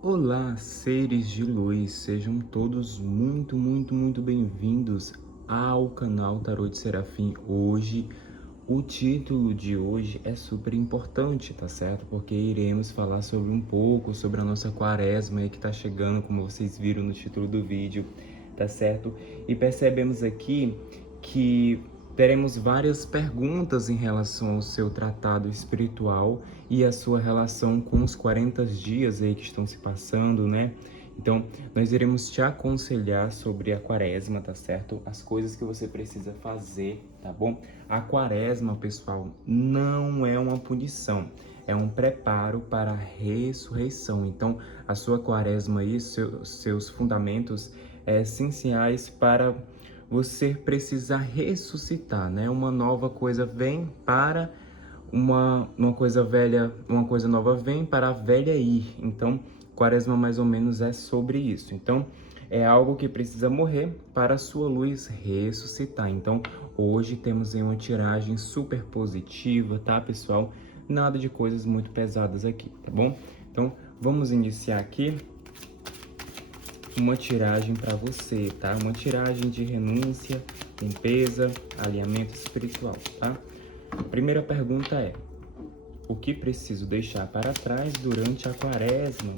Olá, seres de luz, sejam todos muito bem-vindos ao canal Tarô de Serafim. Hoje, o título de hoje é super importante, tá certo? Porque iremos falar sobre um pouco sobre a nossa quaresma aí que tá chegando, como vocês viram no título do vídeo, tá certo? E percebemos aqui que teremos várias perguntas em relação ao seu tratado espiritual e a sua relação com os 40 dias aí que estão se passando, né? Então, nós iremos te aconselhar sobre a quaresma, tá certo? As coisas que você precisa fazer, tá bom? A quaresma, pessoal, não é uma punição, é um preparo para a ressurreição. Então, a sua quaresma e seus fundamentos essenciais para você precisar ressuscitar, né? Uma nova coisa vem para uma coisa velha, uma coisa nova vem para a velha ir. Então, quaresma mais ou menos é sobre isso. Então, é algo que precisa morrer para a sua luz ressuscitar. Então, hoje temos uma tiragem super positiva, tá, pessoal? Nada de coisas muito pesadas aqui, tá bom? Então, vamos iniciar aqui uma tiragem para você, tá? Uma tiragem de renúncia, limpeza, alinhamento espiritual, tá? A primeira pergunta é: o que preciso deixar para trás durante a quaresma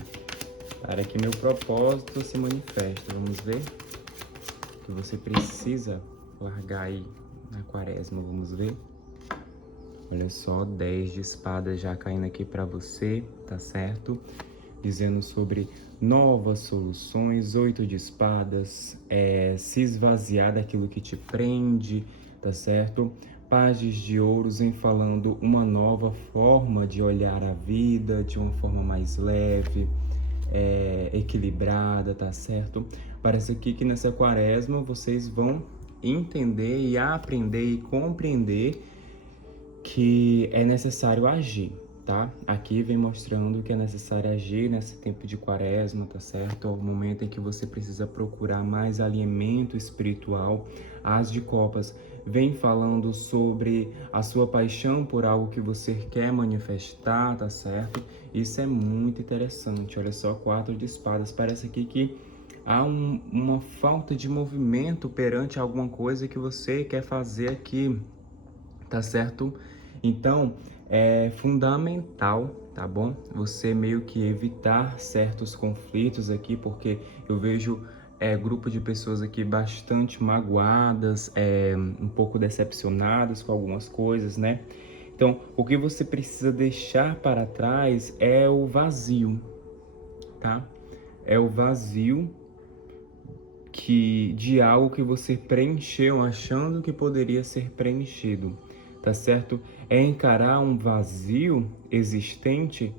para que meu propósito se manifeste? Vamos ver o que você precisa largar aí na quaresma, vamos ver? Olha só, 10 de espadas já caindo aqui para você, tá certo? Dizendo sobre novas soluções, 8 de espadas, se esvaziar daquilo que te prende, tá certo? Pagens de ouros em falando uma nova forma de olhar a vida, de uma forma mais leve, equilibrada, tá certo? Parece aqui que nessa quaresma vocês vão entender e aprender e compreender que é necessário agir, tá? Aqui vem mostrando que é necessário agir nesse tempo de quaresma, tá certo? É o momento em que você precisa procurar mais alimento espiritual. As de copas vem falando sobre a sua paixão por algo que você quer manifestar, tá certo? Isso é muito interessante. Olha só, 4 de espadas. Parece aqui que há uma falta de movimento perante alguma coisa que você quer fazer aqui, tá certo? Então, é fundamental, tá bom? Você meio que evitar certos conflitos aqui, porque eu vejo grupo de pessoas aqui bastante magoadas, um pouco decepcionadas com algumas coisas, né? Então, o que você precisa deixar para trás é o vazio, tá? É o vazio de algo que você preencheu achando que poderia ser preenchido, tá certo? É encarar um vazio existente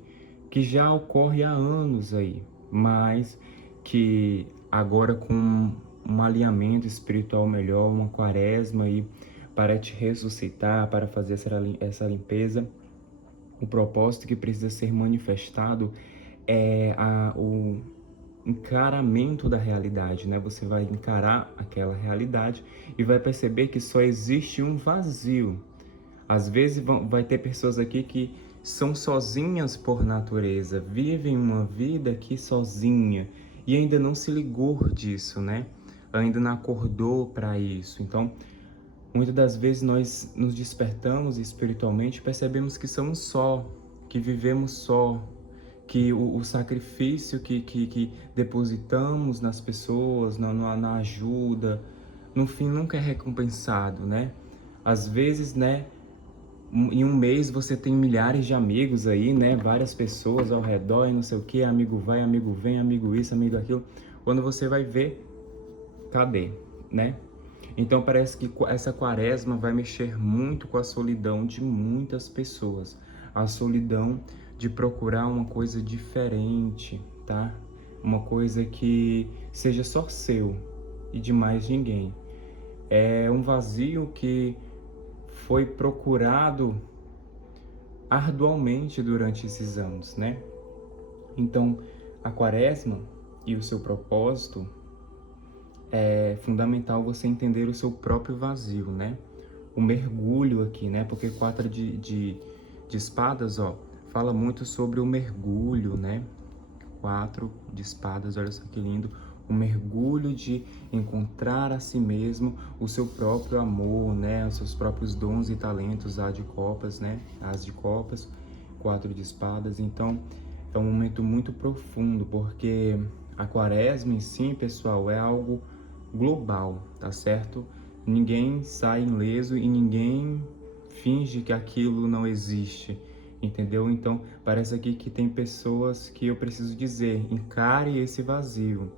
que já ocorre há anos aí, mas que agora com um alinhamento espiritual melhor, uma quaresma aí para te ressuscitar, para fazer essa limpeza, o propósito que precisa ser manifestado é o encaramento da realidade, né? Você vai encarar aquela realidade e vai perceber que só existe um vazio. Às vezes vai ter pessoas aqui que são sozinhas por natureza, vivem uma vida aqui sozinha e ainda não se ligou disso, né? Ainda não acordou para isso. Então, muitas das vezes nós nos despertamos espiritualmente e percebemos que somos só, que vivemos só, que o sacrifício que depositamos nas pessoas, na ajuda, no fim nunca é recompensado, né? Às vezes, né, em um mês você tem milhares de amigos aí, né? Várias pessoas ao redor e não sei o que, amigo vai, amigo vem, amigo isso, amigo aquilo. Quando você vai ver, cadê, né? Então parece que essa quaresma vai mexer muito com a solidão de muitas pessoas. A solidão de procurar uma coisa diferente, tá? Uma coisa que seja só seu e de mais ninguém. É um vazio que foi procurado arduamente durante esses anos, né? Então, a quaresma e o seu propósito é fundamental você entender o seu próprio vazio, né? O mergulho aqui, né? Porque 4 de espadas, ó, fala muito sobre o mergulho, né? 4 de espadas, olha só que lindo. O mergulho de encontrar a si mesmo, o seu próprio amor, né? Os seus próprios dons e talentos, as de copas, né? As de copas, 4 de espadas. Então, é um momento muito profundo, porque a quaresma em si, pessoal, é algo global, tá certo? Ninguém sai ileso e ninguém finge que aquilo não existe, entendeu? Então, parece aqui que tem pessoas que eu preciso dizer, encare esse vazio.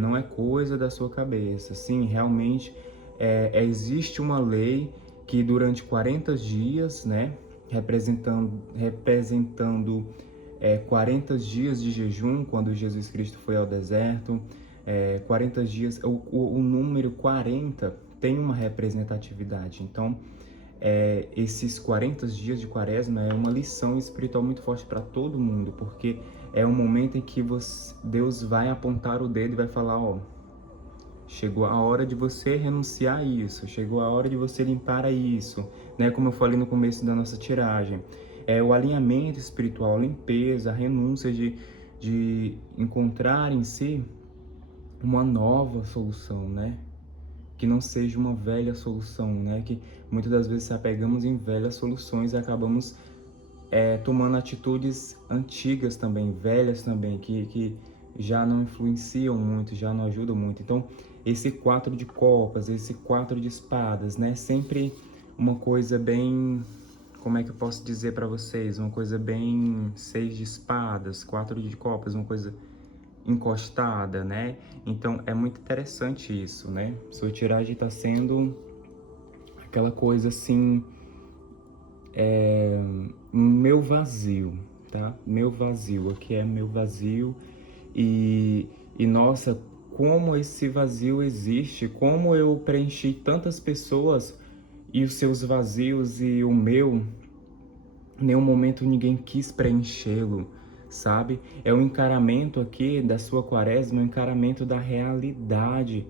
Não é coisa da sua cabeça. Sim, realmente existe uma lei que durante 40 dias, né, representando 40 dias de jejum, quando Jesus Cristo foi ao deserto, 40 dias, o número 40 tem uma representatividade. Então, esses 40 dias de quaresma é uma lição espiritual muito forte para todo mundo, porque é um momento em que Deus vai apontar o dedo e vai falar, ó, chegou a hora de você renunciar a isso, chegou a hora de você limpar a isso, né? Como eu falei no começo da nossa tiragem. É o alinhamento espiritual, a limpeza, a renúncia de encontrar em si uma nova solução, né? Que não seja uma velha solução, né? Que muitas das vezes se apegamos em velhas soluções e acabamos tomando atitudes antigas também, velhas também, que já não influenciam muito, já não ajudam muito. Então, esse 4 de copas, esse 4 de espadas, né? Sempre uma coisa bem, como é que eu posso dizer para vocês? Uma coisa bem 6 de espadas, 4 de copas, uma coisa encostada, né? Então, é muito interessante isso, né? Sua tiragem está sendo aquela coisa assim, meu vazio, tá? Meu vazio, aqui é meu vazio e nossa, como esse vazio existe, como eu preenchi tantas pessoas e os seus vazios e o meu, em nenhum momento ninguém quis preenchê-lo, sabe? É um encaramento aqui da sua quaresma, um encaramento da realidade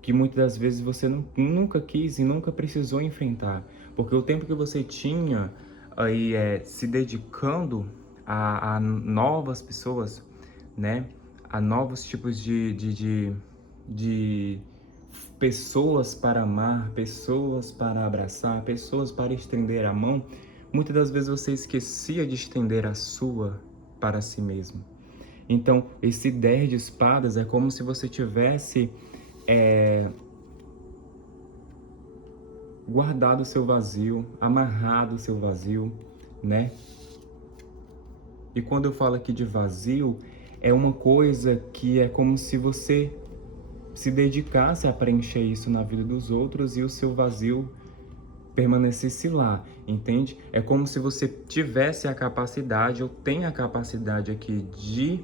que muitas das vezes você nunca quis e nunca precisou enfrentar, porque o tempo que você tinha aí se dedicando a novas pessoas, né, a novos tipos de pessoas para amar, pessoas para abraçar, pessoas para estender a mão, muitas das vezes você esquecia de estender a sua para si mesmo. Então, esse 10 de espadas é como se você tivesse guardado o seu vazio, amarrado o seu vazio, né? E quando eu falo aqui de vazio, é uma coisa que é como se você se dedicasse a preencher isso na vida dos outros e o seu vazio permanecesse lá, entende? É como se você tivesse a capacidade, ou tenha a capacidade aqui de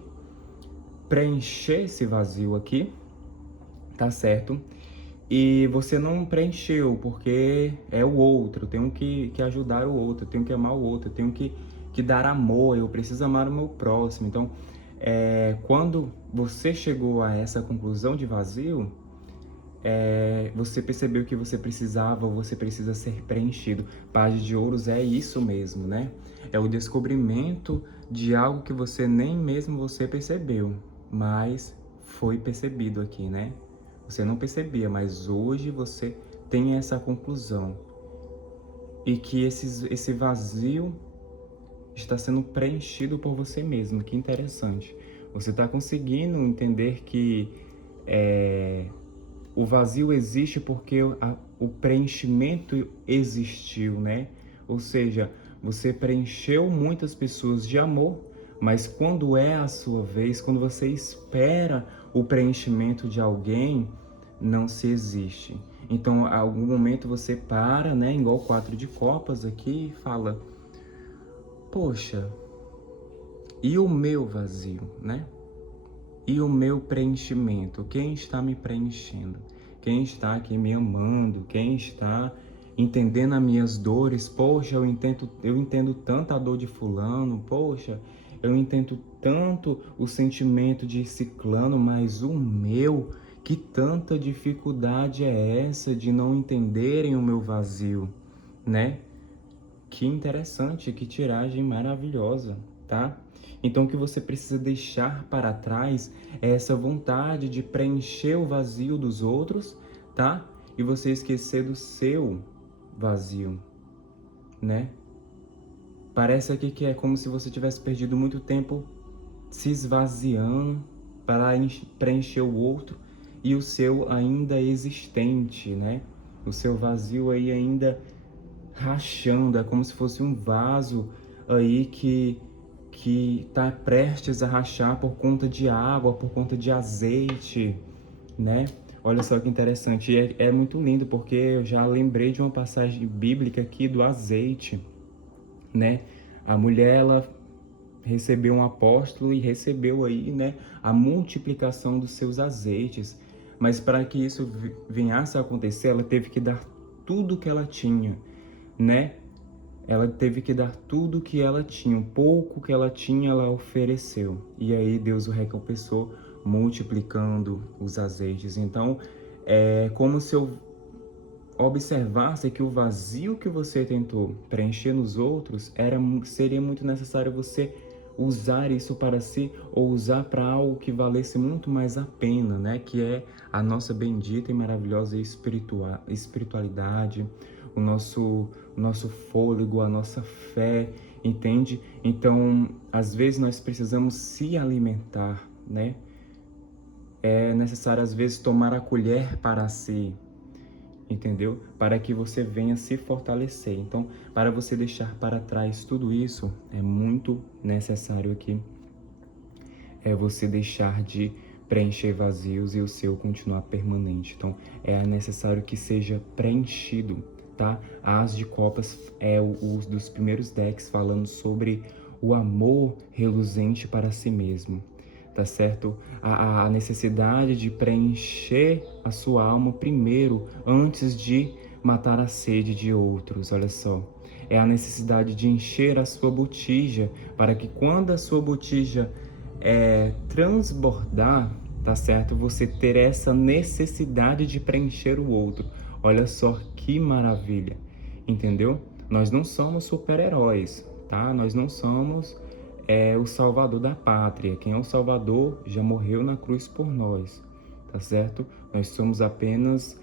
preencher esse vazio aqui, tá certo? E você não preencheu, porque é o outro, eu tenho que ajudar o outro, eu tenho que amar o outro, eu tenho que dar amor, eu preciso amar o meu próximo. Então, quando você chegou a essa conclusão de vazio, você percebeu que você precisava, ou você precisa ser preenchido. Pajem de Ouros é isso mesmo, né? É o descobrimento de algo que você nem mesmo você percebeu, mas foi percebido aqui, né? Você não percebia, mas hoje você tem essa conclusão. E que esse vazio está sendo preenchido por você mesmo. Que interessante. Você está conseguindo entender que o vazio existe porque o preenchimento existiu, né? Ou seja, você preencheu muitas pessoas de amor, mas quando é a sua vez, quando você espera o preenchimento de alguém, não se existe. Então, a algum momento você para, né? Igual 4 de copas aqui e fala, poxa, e o meu vazio, né? E o meu preenchimento? Quem está me preenchendo? Quem está aqui me amando? Quem está entendendo as minhas dores? Poxa, eu entendo tanto a dor de fulano. Poxa, eu entendo tanto o sentimento de ciclano, mas o meu, que tanta dificuldade é essa de não entenderem o meu vazio, né? Que interessante, que tiragem maravilhosa, tá? Então, o que você precisa deixar para trás é essa vontade de preencher o vazio dos outros, tá? E você esquecer do seu vazio, né? Parece aqui que é como se você tivesse perdido muito tempo se esvaziando para preencher o outro e o seu ainda existente, né? O seu vazio aí ainda rachando, é como se fosse um vaso aí que está prestes a rachar por conta de água, por conta de azeite, né? Olha só que interessante, e é muito lindo porque eu já lembrei de uma passagem bíblica aqui do azeite, né? A mulher, ela recebeu um apóstolo e recebeu aí, né, a multiplicação dos seus azeites. Mas para que isso venhasse a acontecer, ela teve que dar tudo que ela tinha, né? Ela teve que dar tudo que ela tinha, o pouco que ela tinha, ela ofereceu. E aí Deus o recompensou multiplicando os azeites. Então, é como se eu observasse que o vazio que você tentou preencher nos outros seria muito necessário você usar isso para si ou usar para algo que valesse muito mais a pena, né? Que é a nossa bendita e maravilhosa espiritualidade, o nosso fôlego, a nossa fé, entende? Então, às vezes nós precisamos se alimentar, né? É necessário às vezes tomar a colher para si, entendeu? Para que você venha se fortalecer. Então, para você deixar para trás tudo isso, é muito necessário aqui você deixar de preencher vazios e o seu continuar permanente. Então, é necessário que seja preenchido, tá? A As de Copas é o dos primeiros decks falando sobre o amor reluzente para si mesmo, tá certo? A necessidade de preencher a sua alma primeiro, antes de matar a sede de outros, olha só. É a necessidade de encher a sua botija, para que quando a sua botija transbordar, tá certo? Você ter essa necessidade de preencher o outro. Olha só que maravilha, entendeu? Nós não somos super-heróis, tá? Nós não somos o salvador da pátria. Quem é o salvador já morreu na cruz por nós, tá certo? Nós somos apenas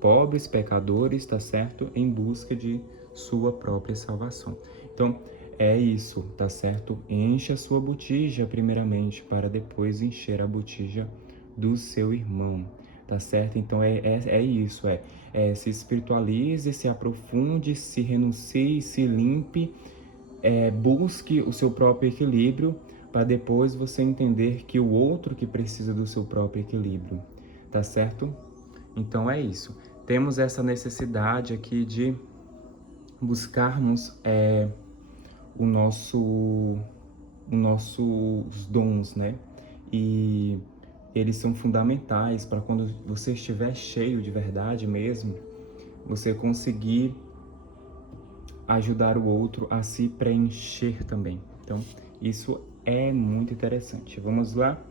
pobres pecadores, tá certo? Em busca de sua própria salvação. Então, é isso, tá certo? Enche a sua botija primeiramente, para depois encher a botija do seu irmão, tá certo? Então, é isso, se espiritualize, se aprofunde, se renuncie, se limpe, busque o seu próprio equilíbrio, para depois você entender que o outro que precisa do seu próprio equilíbrio, tá certo? Então é isso. Temos essa necessidade aqui de buscarmos o nossos dons, né? E eles são fundamentais para quando você estiver cheio de verdade mesmo, você conseguir ajudar o outro a se preencher também. Então, isso é muito interessante. Vamos lá?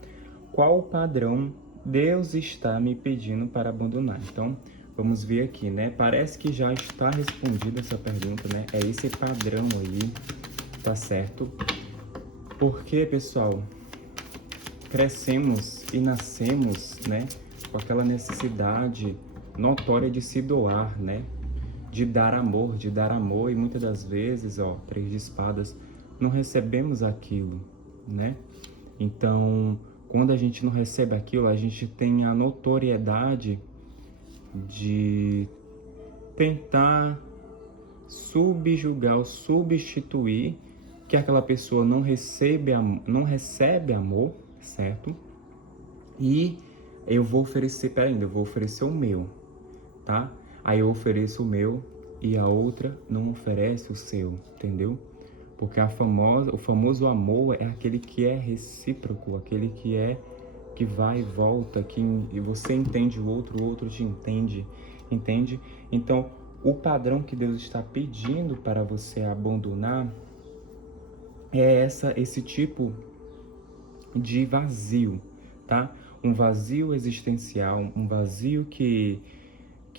Qual padrão Deus está me pedindo para abandonar? Então, vamos ver aqui, né? Parece que já está respondida essa pergunta, né? É esse padrão aí, tá certo? Porque, pessoal, crescemos e nascemos, né, com aquela necessidade notória de se doar, né? De dar amor, e muitas das vezes, Três de Espadas, não recebemos aquilo, né? Então, quando a gente não recebe aquilo, a gente tem a notoriedade de tentar subjugar ou substituir que aquela pessoa não recebe amor, certo? E eu vou oferecer o meu, tá? Aí eu ofereço o meu e a outra não oferece o seu, entendeu? Porque o famoso amor é aquele que é recíproco, aquele que vai e volta, e você entende o outro te entende, entende? Então, o padrão que Deus está pedindo para você abandonar é esse tipo de vazio, tá? Um vazio existencial, um vazio que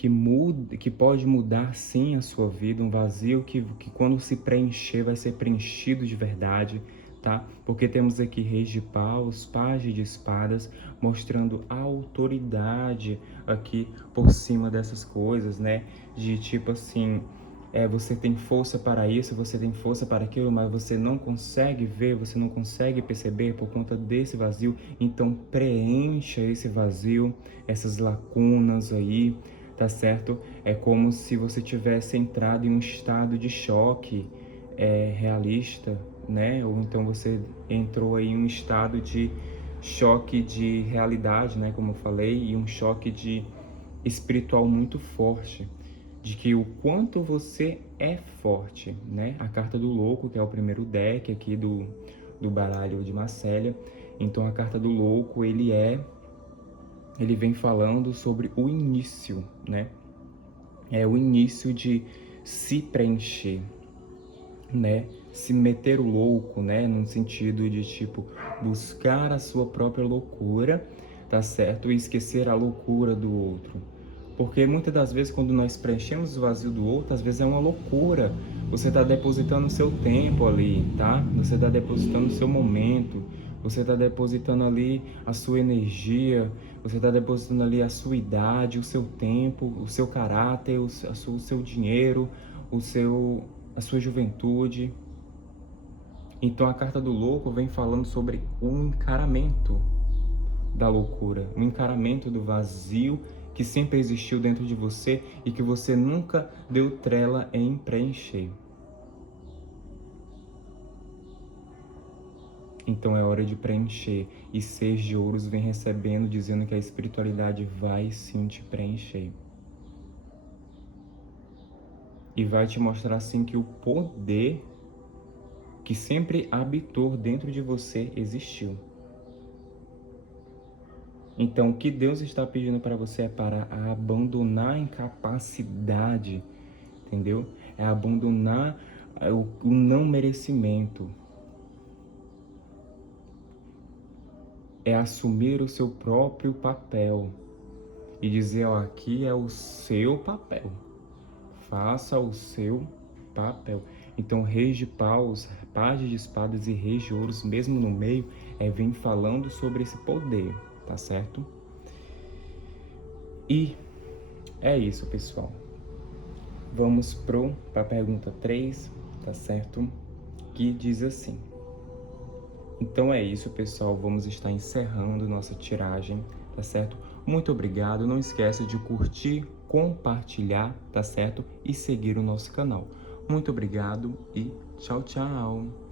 muda, que pode mudar sim a sua vida, um vazio que quando se preencher vai ser preenchido de verdade, tá? Porque temos aqui Reis de Paus, Pajem de Espadas, mostrando a autoridade aqui por cima dessas coisas, né? De tipo assim, você tem força para isso, você tem força para aquilo, mas você não consegue ver, você não consegue perceber por conta desse vazio. Então preencha esse vazio, essas lacunas aí, tá certo? É como se você tivesse entrado em um estado de choque realista, né? Ou então você entrou aí em um estado de choque de realidade, né? Como eu falei, e um choque de espiritual muito forte, de que o quanto você é forte, né? A carta do louco, que é o primeiro deck aqui do baralho de Marcélia. Então a carta do louco, ele vem falando sobre o início, né? É o início de se preencher, né? Se meter o louco, né? No sentido de, tipo, buscar a sua própria loucura, tá certo? E esquecer a loucura do outro. Porque muitas das vezes, quando nós preenchemos o vazio do outro, às vezes é uma loucura. Você está depositando o seu tempo ali, tá? Você está depositando o seu momento. Você está depositando ali a sua energia. Você está depositando ali a sua idade, o seu tempo, o seu caráter, o seu dinheiro, a sua juventude. Então a carta do louco vem falando sobre o encaramento da loucura, o encaramento do vazio que sempre existiu dentro de você e que você nunca deu trela em preencher. Então é hora de preencher. E 6 de ouros vem recebendo, dizendo que a espiritualidade vai sim te preencher. E vai te mostrar sim que o poder que sempre habitou dentro de você existiu. Então, o que Deus está pedindo para você é para abandonar a incapacidade, entendeu? É abandonar o não merecimento. É assumir o seu próprio papel e dizer, ó, aqui é o seu papel. Faça o seu papel. Então, Reis de Paus, Pajem de Espadas e Reis de Ouros, mesmo no meio, vem falando sobre esse poder, tá certo? E é isso, pessoal. Vamos para a pergunta 3, tá certo? Que diz assim. Então é isso, pessoal. Vamos estar encerrando nossa tiragem, tá certo? Muito obrigado. Não esqueça de curtir, compartilhar, tá certo? E seguir o nosso canal. Muito obrigado e tchau, tchau!